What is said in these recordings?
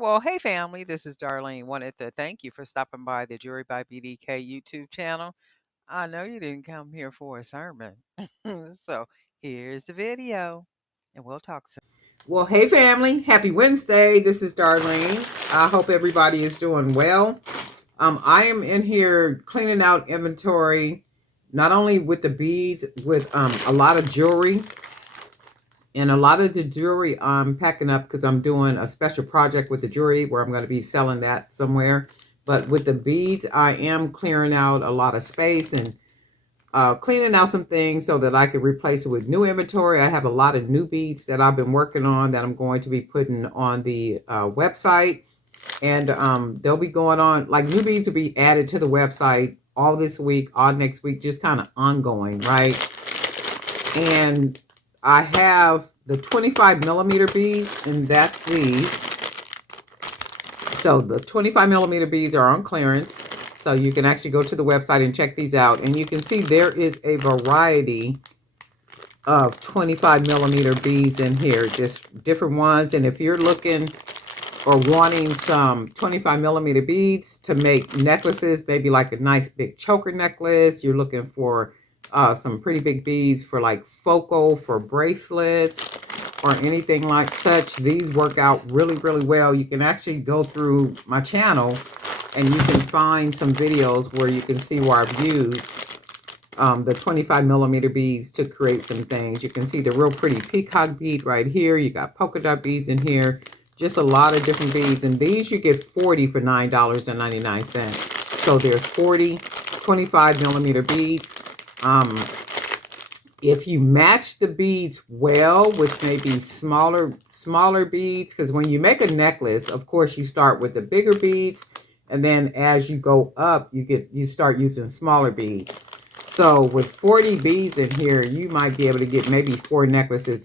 Well, hey family, this is Darlene. Wanted to thank you for stopping by the Jury by BDK YouTube channel. I know you didn't come here for a sermon. So here's the video, and we'll talk soon. Well, hey family, happy Wednesday. This is Darlene. I hope everybody is doing well. I am in here cleaning out inventory, not only with the beads, with a lot of jewelry. And a lot of the jewelry I'm packing up because I'm doing a special project with the jewelry where I'm going to be selling that somewhere. But with the beads, I am clearing out a lot of space and cleaning out some things so that I can replace it with new inventory. I have a lot of new beads that I've been working on that I'm going to be putting on the website. And they'll be going on, like new beads will be added to the website all this week, all next week, just kind of ongoing, right? And I have the 25 millimeter beads, and that's these. So the 25 millimeter beads are on clearance. So you can actually go to the website and check these out. And you can see there is a variety of 25 millimeter beads in here, just different ones. And if you're looking or wanting some 25 millimeter beads to make necklaces, maybe like a nice big choker necklace, you're looking for some pretty big beads for like focal for bracelets or anything like such, these work out really, really well. You can actually go through my channel and you can find some videos where you can see where I've used the 25 millimeter beads to create some things. You can see the real pretty peacock bead right here. You got polka dot beads in here, just a lot of different beads. And these you get 40 for $9.99. So there's 40 25 millimeter beads. If you match the beads well with maybe smaller beads, because when you make a necklace, of course you start with the bigger beads, and then as you go up, you start using smaller beads. So with 40 beads in here, you might be able to get maybe 4 necklaces,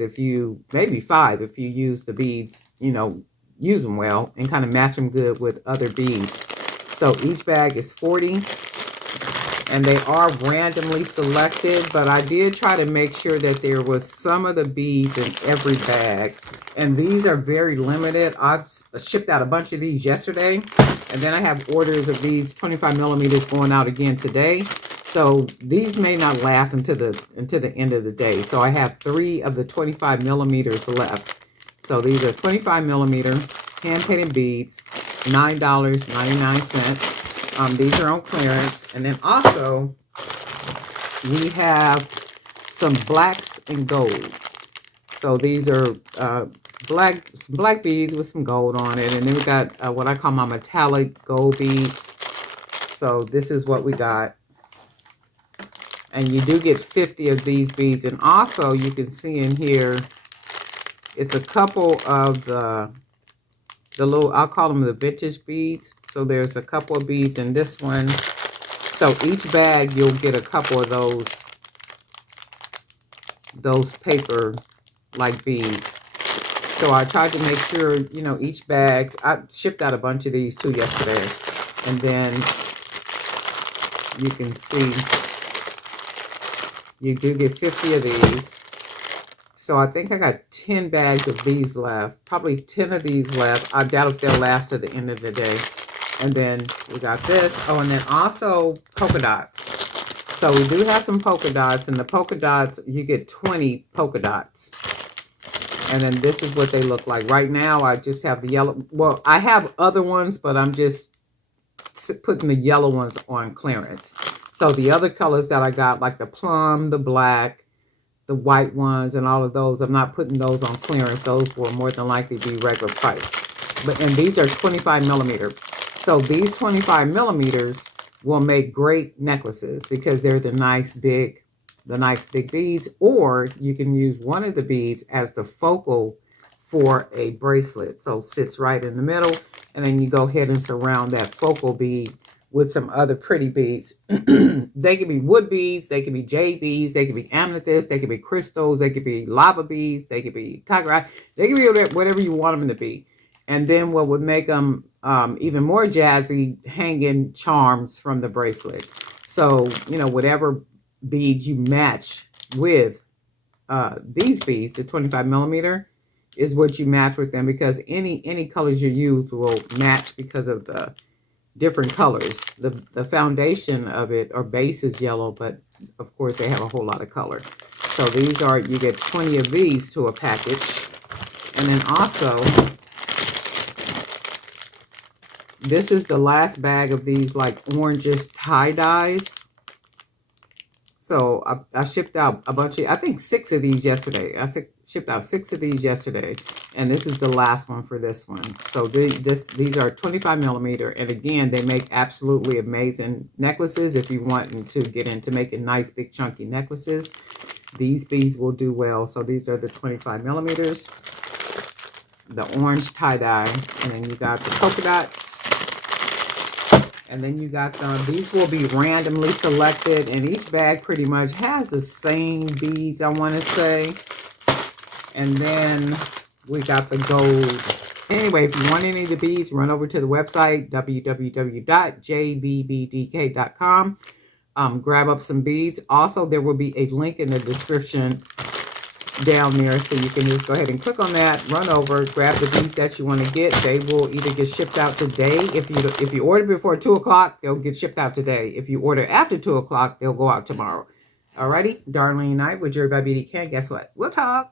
maybe 5 if you use the beads, use them well and kind of match them good with other beads. So each bag is 40. And they are randomly selected, but I did try to make sure that there was some of the beads in every bag. And these are very limited. I've shipped out a bunch of these yesterday, and then I have orders of these 25 millimeters going out again today. So these may not last until the end of the day. So I have 3 of the 25 millimeters left. So these are 25 millimeter hand-painted beads, $9.99. These are on clearance. And then also, we have some blacks and gold. So these are black beads with some gold on it. And then we got what I call my metallic gold beads. So this is what we got. And you do get 50 of these beads. And also, you can see in here, it's a couple of the little, I'll call them the vintage beads. So there's a couple of beads in this one. So each bag, you'll get a couple of those paper like beads. So I tried to make sure, each bag, I shipped out a bunch of these too yesterday. And then you can see you do get 50 of these. So I think I got 10 bags of these left, probably 10 of these left. I doubt if they'll last to the end of the day. And then we got this. Oh, and then also polka dots. So we do have some polka dots, and the polka dots, you get 20 polka dots. And then this is what they look like. Right now, I just have the yellow. Well, I have other ones, but I'm just putting the yellow ones on clearance. So the other colors that I got, like the plum, the black, the white ones, and all of those, I'm not putting those on clearance. Those will more than likely be regular price. And these are 25 millimeter. So these 25 millimeters will make great necklaces because they're the nice big beads. Or you can use one of the beads as the focal for a bracelet. So it sits right in the middle, and then you go ahead and surround that focal bead with some other pretty beads. They can be wood beads, they can be jade beads, they can be amethyst, they can be crystals, they could be lava beads, they could be tiger eye, they can be whatever you want them to be. And then what would make them even more jazzy, hanging charms from the bracelet. So, whatever beads you match with these beads, the 25 millimeter, is what you match with them, because any colors you use will match because of the different colors. The foundation of it or base is yellow, but of course they have a whole lot of color. So these are, you get 20 of these to a package. And then also, this is the last bag of these like oranges tie dyes. So I shipped out a bunch of, I think 6 of these yesterday. Shipped out 6 of these yesterday, and this is the last one for this one. So these are 25 millimeter, and again, they make absolutely amazing necklaces. If you want to get into making nice big chunky necklaces, these beads will do well. So these are the 25 millimeters, the orange tie dye, and then you got the polka dots. And then you got these will be randomly selected, and each bag pretty much has the same beads, I want to say. And then we got the gold. So anyway, if you want any of the beads, run over to the website, www.jbbdk.com. Grab up some beads. Also, there will be a link in the description down there, so you can just go ahead and click on that, run over, grab the beads that you want to get. They will either get shipped out today. If you order before 2 o'clock, they'll get shipped out today. If you order after 2 o'clock, they'll go out tomorrow. Alrighty, Darlene and I with Jerry by BDK. Guess what? We'll talk.